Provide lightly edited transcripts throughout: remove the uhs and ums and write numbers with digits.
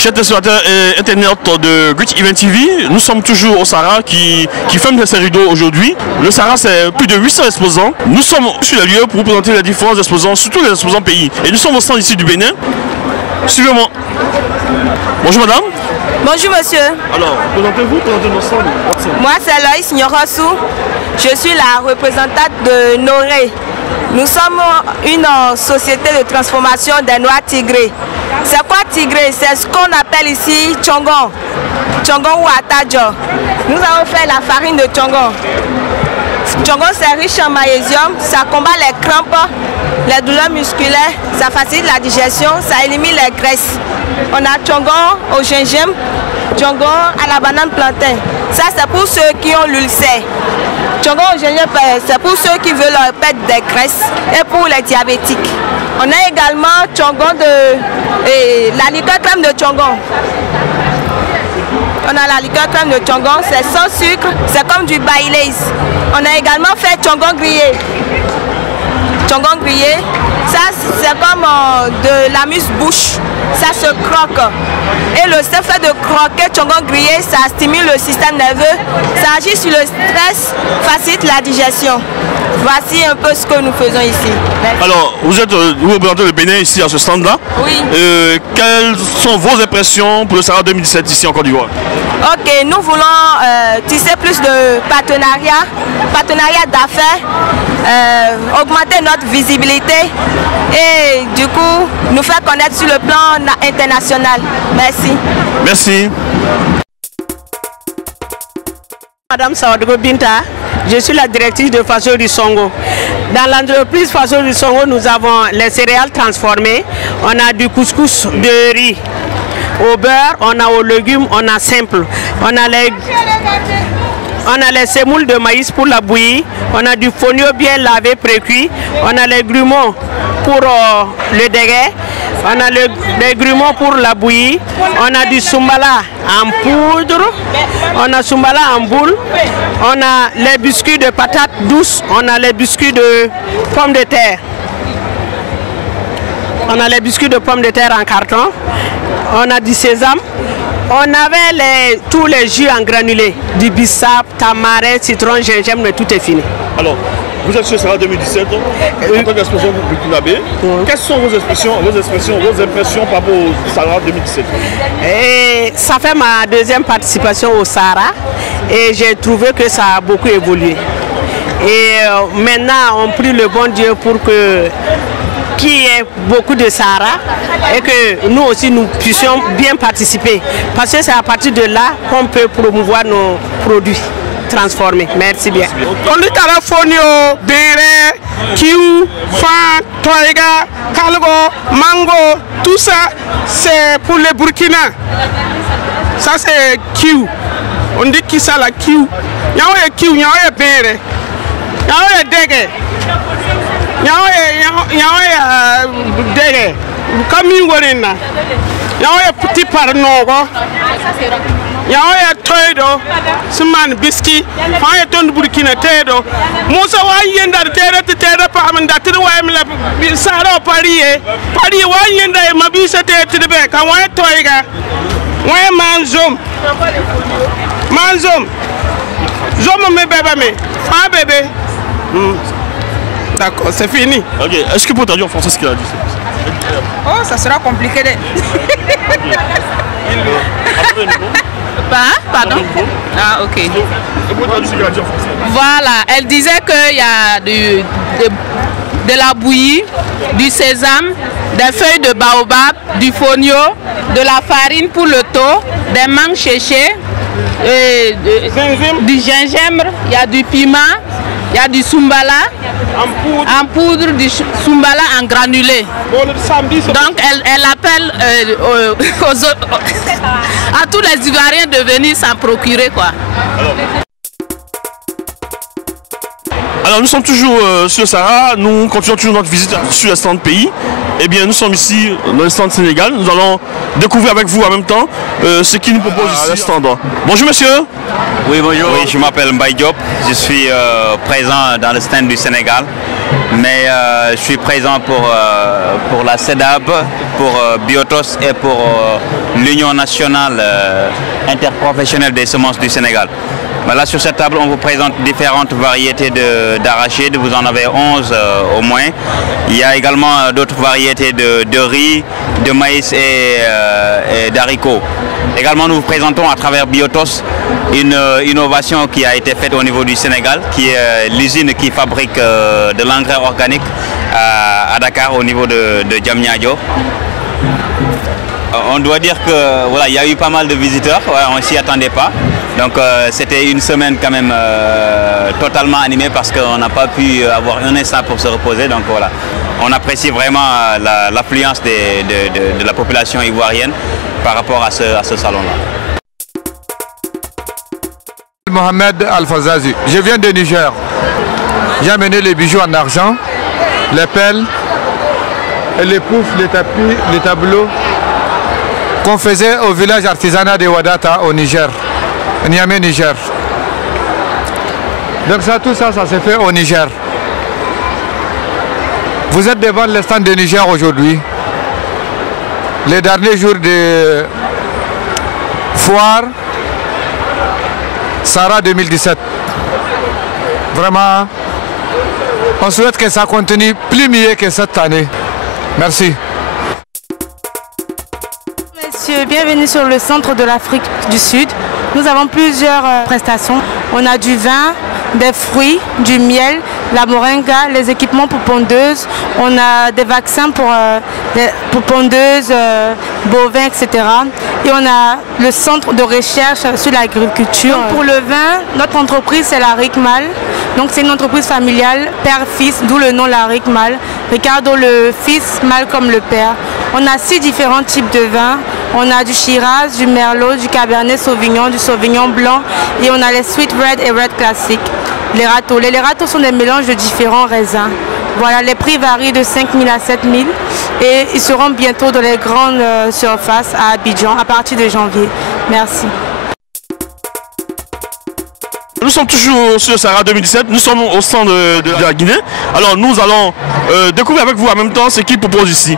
Chers téléspectateurs et internautes de Great Event TV, nous sommes toujours au Sahara qui filme ces rideaux aujourd'hui. Le Sahara, c'est plus de 800 exposants. Nous sommes sur les lieux pour vous présenter les différents exposants, surtout les exposants pays. Et nous sommes au stand ici du Bénin. Suivez-moi. Bonjour madame. Bonjour monsieur. Alors, présentez-vous, présentez nos stands. Moi c'est Loïs Nyorossou. Je suis la représentante de Noré. Nous sommes une société de transformation des noix tigrées. C'est quoi tigré? C'est ce qu'on appelle ici tchongon. Tchongon ou atadjo. Nous avons fait la farine de tchongon. Tchongon c'est riche en magnésium, ça combat les crampes, les douleurs musculaires, ça facilite la digestion, ça élimine les graisses. On a tchongon au gingembre, tchongon à la banane plantain. Ça c'est pour ceux qui ont l'ulcère. Tchongon au gingembre c'est pour ceux qui veulent perdre des graisses et pour les diabétiques. On a également tchongon la liqueur crème de tchongon. On a la liqueur crème de tchongon, c'est sans sucre, c'est comme du baileys. On a également fait tchongon grillé. Tchongon grillé, ça c'est comme de l'amuse-bouche, ça se croque. Et le fait de croquer tchongon grillé, ça stimule le système nerveux, ça agit sur le stress, facilite la digestion. Voici un peu ce que nous faisons ici. Merci. Alors, vous représentez le Bénin ici à ce stand-là. Oui. Quelles sont vos impressions pour le Sahara 2017 ici en Côte d'Ivoire? Ok, nous voulons tisser plus de partenariats d'affaires, augmenter notre visibilité et du coup nous faire connaître sur le plan international. Merci. Merci. Madame Sawadgo Binta, je suis la directrice de Faso du Songo. Dans l'entreprise Faso du Songo, nous avons les céréales transformées, on a du couscous de riz au beurre, on a aux légumes, on a simple, on a les semoules de maïs pour la bouillie, on a du fonio bien lavé pré-cuit, on a les grumeaux pour le déguet, on a les grumeaux pour la bouillie, on a du soumbala en poudre, on a soumbala en boule, on a les biscuits de patates douces, on a les biscuits de pommes de terre. On a les biscuits de pommes de terre en carton, on a du sésame, on avait tous les jus en granulés, du bissap, tamarin, citron, gingembre, mais tout est fini. Alors, vous êtes sur Sahara 2017, en tant qu'expression burkinabé. Quelles sont vos impressions par rapport au Sahara 2017? Et ça fait ma deuxième participation au Sahara et j'ai trouvé que ça a beaucoup évolué. Et maintenant, on prie le bon Dieu pour qu'il y ait beaucoup de Sahara et que nous aussi nous puissions bien participer. Parce que c'est à partir de là qu'on peut promouvoir nos produits transformés. Merci bien. On dit Fonio, Béré, Kiou, Fan, Toiga, Kalgo, Mango, tout ça c'est pour les Burkina. Ça c'est Kiou. On dit qui ça la Kiou. Y'a Kiou, y'a Béré, y'a Dégué. Y'a Dégué. Comme une gorina. Y'a petit parnogo. Y'a Toido, Suman Biski, Fire Ton Burkina Tedo, Musa Wayenda Terra Pamanda Tiwamla, Sara Paris, Paris Wayenda, Mabisa to the back, I want Toiga, where Manzum, Zoma me bébé, ah bébé. D'accord, c'est fini. Ok, est-ce que vous pouvez traduire en français ce qu'il a dit? Oh, ça sera compliqué de... Pardon? Ah, ok. Voilà, elle disait qu'il y a de la bouillie, du sésame, des feuilles de baobab, du fonio, de la farine pour le taux, des mangues séchées, du gingembre, il y a du piment, il y a du soumbala en poudre, du soumbala en granulé. Donc elle appelle à tous les Ivoiriens de venir s'en procurer quoi. Alors nous sommes toujours sur le Sahara, nous continuons toujours notre visite sur le stand pays. Eh bien nous sommes ici dans le stand Sénégal, nous allons découvrir avec vous en même temps ce qui nous propose ici le stand. Bonjour monsieur. Oui bonjour, oui, je m'appelle Mbaye Diop, je suis présent dans le stand du Sénégal. Mais je suis présent pour la CEDAB, pour Biotos et pour l'Union nationale interprofessionnelle des semences du Sénégal. Là, sur cette table, on vous présente différentes variétés d'arachides. Vous en avez 11 au moins. Il y a également d'autres variétés de riz, de maïs et d'haricots. Également, nous vous présentons à travers Biotos une innovation qui a été faite au niveau du Sénégal, qui est l'usine qui fabrique de l'engrais organique à Dakar au niveau de Diamniadio. On doit dire que voilà, il y a eu pas mal de visiteurs, ouais, on ne s'y attendait pas. Donc c'était une semaine quand même totalement animée parce qu'on n'a pas pu avoir un instant pour se reposer. Donc voilà, on apprécie vraiment l'affluence de la population ivoirienne par rapport à ce salon-là. Mohamed Al-Fazazi, je viens de Niger. J'ai amené les bijoux en argent, les pelles, et les poufs, les tapis, les tableaux qu'on faisait au village artisanal de Wadata au Niger, Niamey, Niger. Donc ça, tout ça, ça s'est fait au Niger. Vous êtes devant le stand de Niger aujourd'hui. Les derniers jours de foire Sahara 2017. Vraiment, on souhaite que ça continue plus mieux que cette année. Merci. Monsieur, bienvenue sur le centre de l'Afrique du Sud. Nous avons plusieurs prestations. On a du vin, des fruits, du miel, la moringa, les équipements pour pondeuses. On a des vaccins pour pondeuses, bovins, etc. Et on a le centre de recherche sur l'agriculture. Pour le vin, notre entreprise c'est la RICMAL. Donc c'est une entreprise familiale, père-fils, d'où le nom la RICMAL. Ricardo le fils, Malcolm le père. On a 6 différents types de vins. On a du Shiraz, du Merlot, du Cabernet Sauvignon, du Sauvignon blanc et on a les Sweet Red et Red Classic. Les râteaux. Les râteaux sont des mélanges de différents raisins. Voilà, les prix varient de 5 000 à 7 000 et ils seront bientôt dans les grandes surfaces à Abidjan à partir de janvier. Merci. Nous sommes toujours sur le Sahara 2017, nous sommes au stand de la Guinée. Alors nous allons découvrir avec vous en même temps ce qu'ils proposent ici.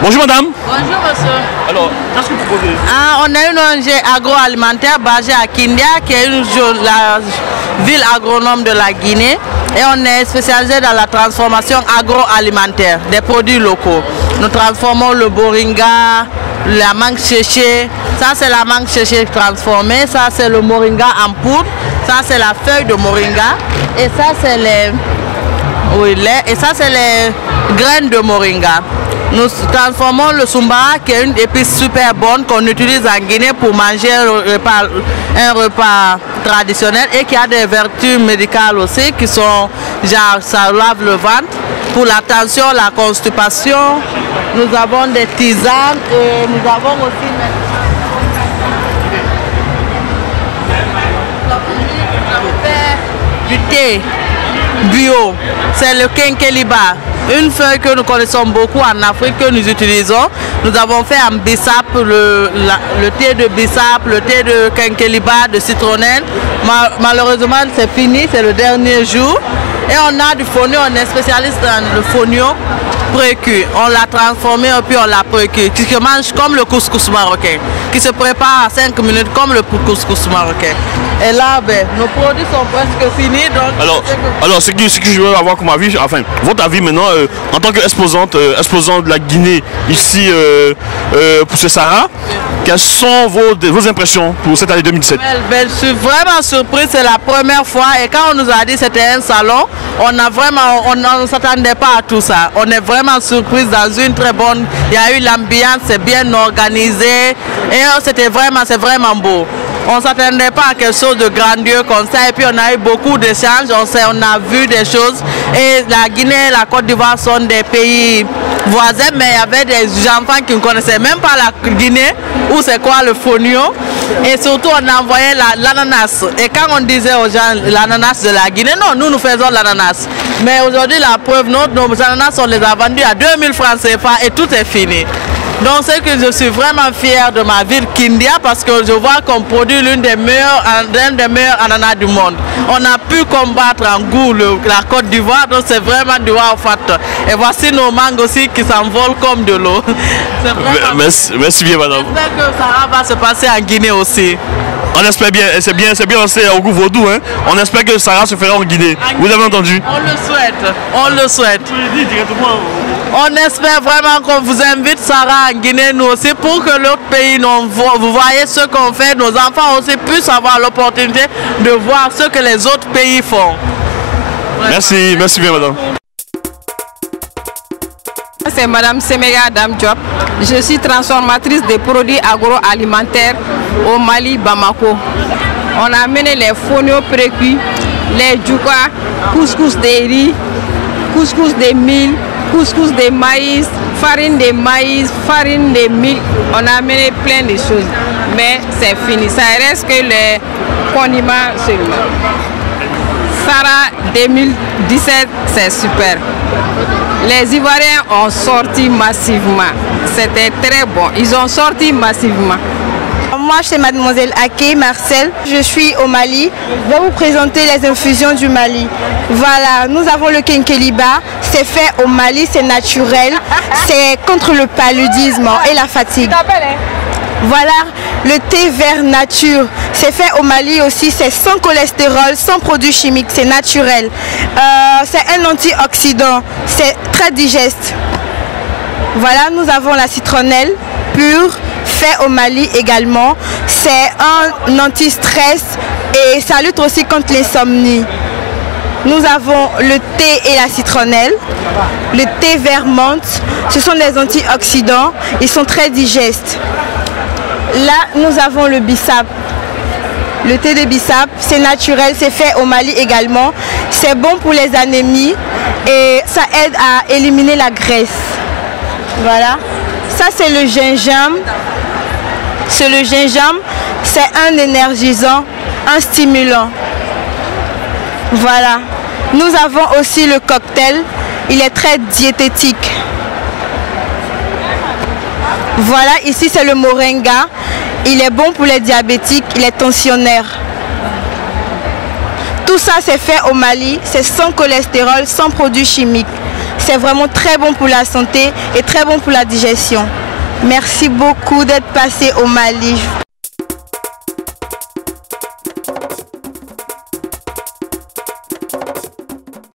Bonjour madame. Bonjour monsieur. Alors, qu'est-ce que vous proposez? On a une ONG agroalimentaire basée à Kindia, qui est la ville agronome de la Guinée. Et on est spécialisé dans la transformation agroalimentaire des produits locaux. Nous transformons le boringa, la mangue séchée. Ça c'est la mangue séchée transformée. Ça c'est le moringa en poudre. Ça c'est la feuille de moringa. Et ça c'est les graines de moringa. Nous transformons le sumbara, qui est une épice super bonne qu'on utilise en Guinée pour manger un repas traditionnel et qui a des vertus médicales aussi, qui sont genre ça lave le ventre, pour la tension, la constipation. Nous avons des tisanes et nous avons aussi du thé bio, c'est le kenkeliba. Une feuille que nous connaissons beaucoup en Afrique, que nous utilisons. Nous avons fait en bissap le thé de bissap, le thé de kenkeliba, de citronnelle. Malheureusement, c'est fini, c'est le dernier jour. Et on a du fonio, on est spécialiste dans le fonio précuit. On l'a transformé et puis on l'a précuit, qui se mange comme le couscous marocain, qui se prépare à 5 minutes comme le couscous marocain. Et là, ben, nos produits sont presque finis. Donc alors ce que je veux avoir comme avis, enfin, votre avis maintenant, en tant qu'exposante de la Guinée ici pour ce Sahara, quelles sont vos impressions pour cette année 2017? Je suis vraiment surprise, c'est la première fois et quand on nous a dit que c'était un salon, on ne s'attendait pas à tout ça. On est vraiment surprise dans une très bonne, il y a eu l'ambiance, c'est bien organisé et c'est vraiment beau. On ne s'attendait pas à quelque chose de grandiose comme ça et puis on a eu beaucoup d'échanges, on a vu des choses et la Guinée et la Côte d'Ivoire sont des pays voisins, mais il y avait des enfants qui ne connaissaient même pas la Guinée ou c'est quoi le fonio et surtout on a envoyé l'ananas et quand on disait aux gens l'ananas de la Guinée, non, nous faisons l'ananas, mais aujourd'hui la preuve, nos ananas on les a vendus à 2000 francs CFA et tout est fini. Donc c'est que je suis vraiment fière de ma ville Kindia parce que je vois qu'on produit l'un des meilleurs ananas du monde. On a pu combattre en goût la Côte d'Ivoire, donc c'est vraiment du wow factor. Et voici nos mangues aussi qui s'envolent comme de l'eau. Merci bien madame. J'espère que ça va se passer en Guinée aussi. On espère bien, c'est bien lancé au goût vaudou. Hein. On espère que Sarah se fera en Guinée. Vous avez entendu? On le souhaite. On espère vraiment qu'on vous invite, Sarah, en Guinée, nous aussi, pour que l'autre pays, vous voyez ce qu'on fait, nos enfants aussi puissent avoir l'opportunité de voir ce que les autres pays font. Merci bien madame. C'est Madame Semega Dam Diop. Je suis transformatrice des produits agroalimentaires au Mali, Bamako. On a amené les fonio précuits, les djouka, couscous de riz, couscous de mil, couscous de maïs, farine de maïs, farine de mil. On a amené plein de choses. Mais c'est fini. Ça reste que les condiments seulement. Sarah 2017, c'est super. Les Ivoiriens ont sorti massivement. C'était très bon. Ils ont sorti massivement. Moi, c'est mademoiselle Ake Marcel. Je suis au Mali. Je vais vous présenter les infusions du Mali. Voilà, nous avons le Kenkeliba. C'est fait au Mali, c'est naturel. C'est contre le paludisme et la fatigue. Voilà, le thé vert nature, c'est fait au Mali aussi, c'est sans cholestérol, sans produits chimiques, c'est naturel. C'est un antioxydant, c'est très digeste. Voilà, nous avons la citronnelle pure, fait au Mali également. C'est un anti-stress et ça lutte aussi contre l'insomnie. Nous avons le thé et la citronnelle. Le thé vert menthe, ce sont des antioxydants, ils sont très digestes. Là, nous avons le bissap. Le thé de bissap, c'est naturel, c'est fait au Mali également. C'est bon pour les anémies et ça aide à éliminer la graisse. Voilà. Ça, c'est le gingembre. C'est le gingembre, c'est un énergisant, un stimulant. Voilà. Nous avons aussi le cocktail. Il est très diététique. Voilà, ici c'est le moringa. Il est bon pour les diabétiques, il est tensionnaire. Tout ça c'est fait au Mali, c'est sans cholestérol, sans produits chimiques. C'est vraiment très bon pour la santé et très bon pour la digestion. Merci beaucoup d'être passé au Mali.